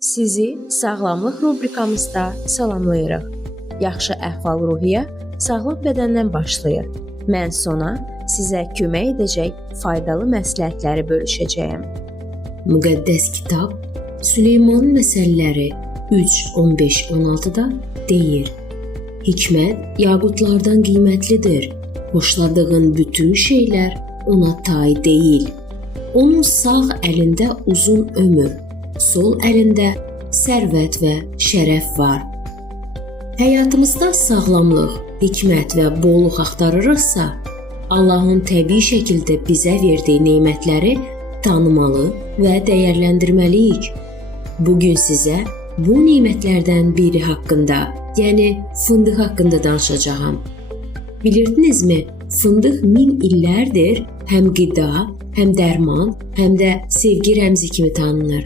Sizi sağlamlıq rubrikamızda salamlayırıq. Yaxşı əhval-ruhiyyə sağlam bədəndən başlayır. Mən Sona sizə kömək edəcək faydalı məsləhətləri bölüşəcəyəm. Müqəddəs kitab Süleymanın məsəlləri 3:15-16-da deyir: Hikmət yaqutlardan qiymətlidir. Xoşladığın bütün şeylər ona tay deyil. Onun sağ əlində uzun ömür, sol əlində sərvət və şərəf var. Həyatımızda sağlamlıq, hikmət və bolluq axtarırıqsa, Allahın təbii şəkildə bizə verdiyi nemətləri tanımalı və dəyərləndirməliyik. Bugün sizə bu nemətlərdən biri haqqında, yəni fındıq haqqında danışacağam. Bilirdinizmi, fındıq min illərdir həm qida, həm dərman, həm də sevgi rəmzi kimi tanınır.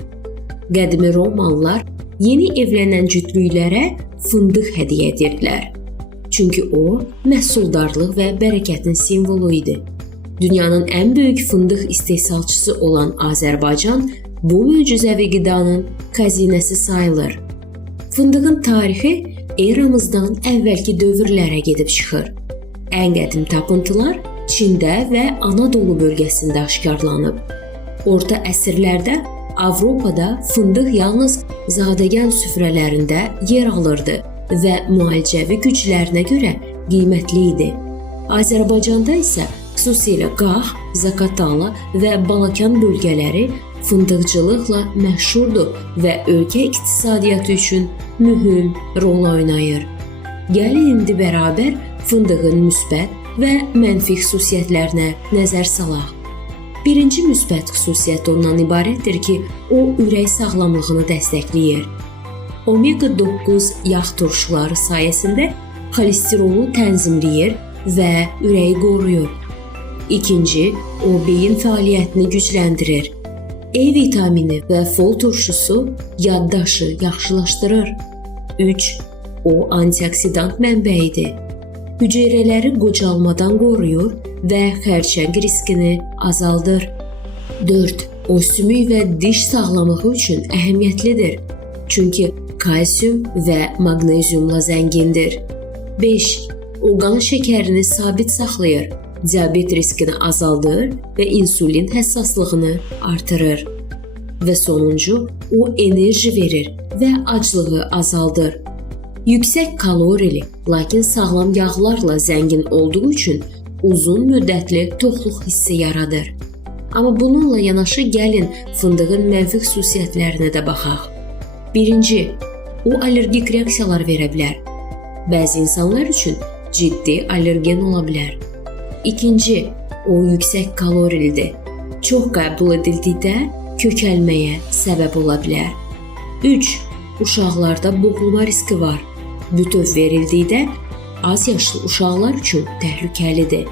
Qədimi Romalılar yeni evlənən cütlüklərə fındıq hədiyyə edirdilər. Çünki o, məhsuldarlıq və bərəkətin simvolu idi. Dünyanın ən böyük fındıq istehsalçısı olan Azərbaycan bu möcüzəvi qidanın xəzinəsi sayılır. Fındığın tarixi eramızdan əvvəlki dövrlərə gedib çıxır. Ən qədim tapıntılar Çində və Anadolu bölgəsində aşkarlanıb. Orta əsrlərdə Avropada fındıq yalnız zadəgan süfrələrində yer alırdı və müalicəvi güclərinə görə qiymətli idi. Azərbaycanda isə xüsusilə Qax, Zaqatala və Balakan bölgələri fındıqçılıqla məşhurdur və ölkə iqtisadiyyatı üçün mühüm rol oynayır. Gəlin indi bərabər fındığın müsbət və mənfi xüsusiyyətlərinə nəzər salaq. Birinci müsbət xüsusiyyət ondan ibarətdir ki, o ürək sağlamlığını dəstəkləyir. Omega-9 yağ turşuları sayəsində xolesterolu tənzimləyir və ürəyi qoruyur. İkinci, o beyin fəaliyyətini gücləndirir. E vitamini və fol turşusu yaddaşı yaxşılaşdırır. 3. O antioksidant mənbəyidir. Hüceyrələri qocalmadan qoruyur və xərçəng riskini azaldır. 4. O sümük və diş sağlamlığı üçün əhəmiyyətlidir. Çünki kalsium və maqneziumla zəngindir. 5. O qan şəkərini sabit saxlayır, diabet riskini azaldır və insulin həssaslığını artırır. Və sonuncu, o enerji verir və aclığı azaldır. Yüksək kalorili, lakin sağlam yağlarla zəngin olduğu üçün uzun müddətli toxluq hissi yaradır. Amma bununla yanaşı gəlin fındığın mənfi xüsusiyyətlərinə də baxaq. Birinci, o allergik reaksiyalar verə bilər. Bəzi insanlar üçün ciddi allergen ola bilər. İkinci, o yüksək kalorilidir. Çox qəbul edildikdə kökəlməyə səbəb ola bilər. 3. Uşaqlarda boğulma riski var. Bütöv verildikdə az yaşlı uşaqlar üçün təhlükəlidir.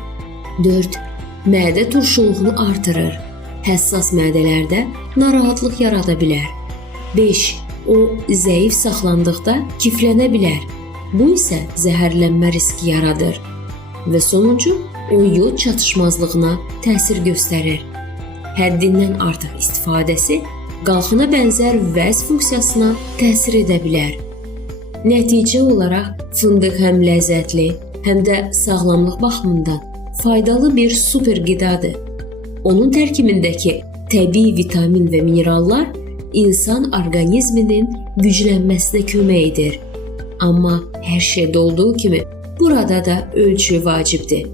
4. Mədə turşuluğunu artırır. Həssas mədələrdə narahatlıq yarada bilər. 5. O zəif saxlandıqda kiflənə bilər. Bu isə zəhərlənmə riski yaradır. Və sonuncu, o yod çatışmazlığına təsir göstərir. Həddindən artıq istifadəsi qalxına bənzər vəz funksiyasına təsir edə bilər. Nəticə olaraq fındıq həm ləzzətli, həm də sağlamlıq baxımından faydalı bir super qidadır. Onun tərkibindəki təbii vitamin və minerallar insan orqanizminin güclənməsinə kömək edir. Amma hər şeydə olduğu kimi burada da ölçü vacibdir.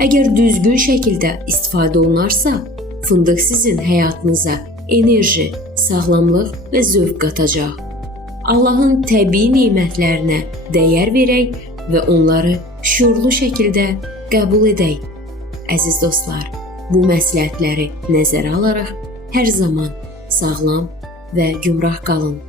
Əgər düzgün şəkildə istifadə olunarsa, fındıq sizin həyatınıza enerji, sağlamlıq və zövq qatacaq. Allahın təbii nemətlərinə dəyər verək və onları şüurlu şəkildə qəbul edək. Əziz dostlar, bu məsləhətləri nəzərə alaraq hər zaman sağlam və gümrah qalın.